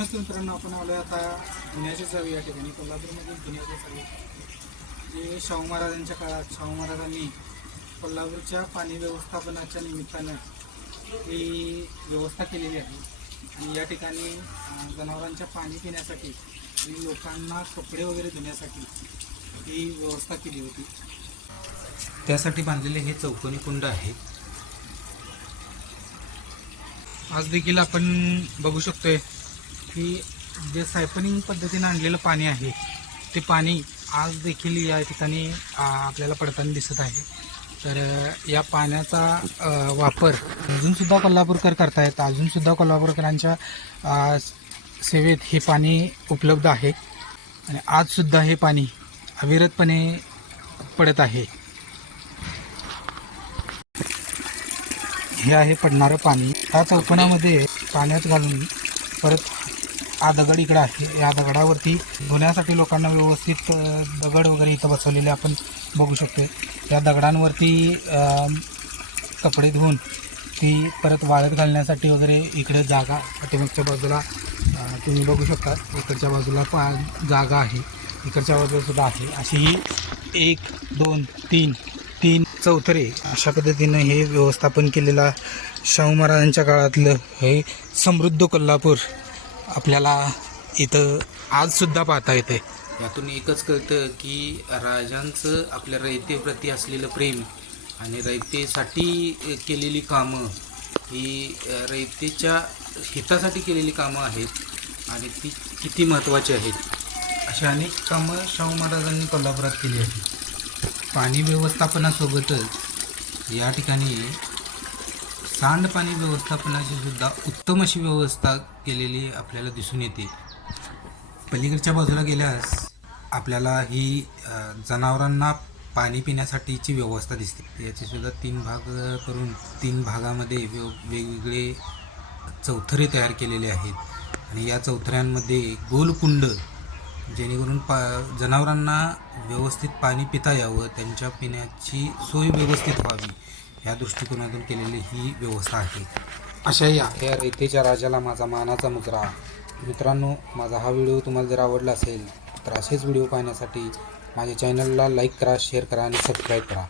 नमस्ते मित्रांनो, आपण आलो आता पुण्याची चावी या ठिकाणी कोल्हापूरमधील पुण्याची चावी जे शाहू महाराजांच्या काळात शाहू महाराजांनी कोल्हापूरच्या पाणी व्यवस्थापनाच्या निमित्तानं ही व्यवस्था केलेली आहे. आणि या ठिकाणी जनावरांच्या पाणी पिण्यासाठी आणि लोकांना कपडे वगैरे धुण्यासाठी ही व्यवस्था केली होती. त्यासाठी बांधलेले हे चौकोनी कुंड आहे. आज देखील आपण बघू शकतोय की जे सायपनिंग पद्धतीने आणलेलं पाणी आहे ते पाणी आज देखील या ठिकाणी आपल्याला पडताना दिसत आहे. तर या पाण्याचा वापर अजूनसुद्धा कोल्हापूरकर करतायत. अजूनसुद्धा कोल्हापूरकरांच्या सेवेत हे पाणी उपलब्ध आहे आणि आजसुद्धा हे पाणी अविरतपणे पडत आहे. हे आहे पडणारं पाणी. या चौकोनामध्ये पाण्यात घालून परत हा दगड इकडं आहे. या दगडावरती धुण्यासाठी लोकांना व्यवस्थित दगड वगैरे इथं बसवलेले आपण बघू शकतो. या दगडांवरती कपडे धुवून ती परत वाळत घालण्यासाठी वगैरे इकडे जागा पाठीमागच्या बाजूला तुम्ही बघू शकता. इकडच्या बाजूला जागा आहे, इकडच्या बाजूला सुद्धा आहे. अशी ही 1 2 3 चौथरे अशा पद्धतीनं हे व्यवस्थापन केलेलं शाहू महाराजांच्या काळातलं हे समृद्ध कोल्हापूर आपल्याला इथं आजसुद्धा पाहता येते. यातून एकच कळतं की राजांचं आपल्या रयतेप्रती असलेलं प्रेम आणि रयतेसाठी केलेली कामं ही रयतेच्या हितासाठी केलेली कामं आहेत आणि ती किती महत्त्वाची आहेत. अशा अनेक कामं शाहू महाराजांनी कोल्हापुरात केली आहेत. पाणी व्यवस्थापनासोबतच या ठिकाणी सांडपाणी व्यवस्थापनाची सुद्धा उत्तम अशी व्यवस्था केलेली आपल्याला दिसून येते. पलीकडच्या बाजूला गेल्यास आपल्याला ही जनावरांना पाणी पिण्यासाठीची व्यवस्था दिसते. याचे सुद्धा 3 भाग करून 3 भागामध्ये वेगवेगळे चौथरे तयार केलेले आहेत आणि या चौथऱ्यांमध्ये गोलकुंड जेणेकरून जनावरांना व्यवस्थित पाणी पिता यावं, त्यांच्या पिण्याची सोय व्यवस्थित व्हावी या दृष्टिकोनातून केलेली ही व्यवस्था आहे. अशा या रयतेच्या राजाला माझा मानाचा मुजरा. मित्रांनो, माझा हा व्हिडिओ तुम्हाला जर आवडला असेल तर असेच व्हिडिओ पाहण्यासाठी माझ्या चॅनलला लाईक करा, शेअर करा आणि सबस्क्राईब करा.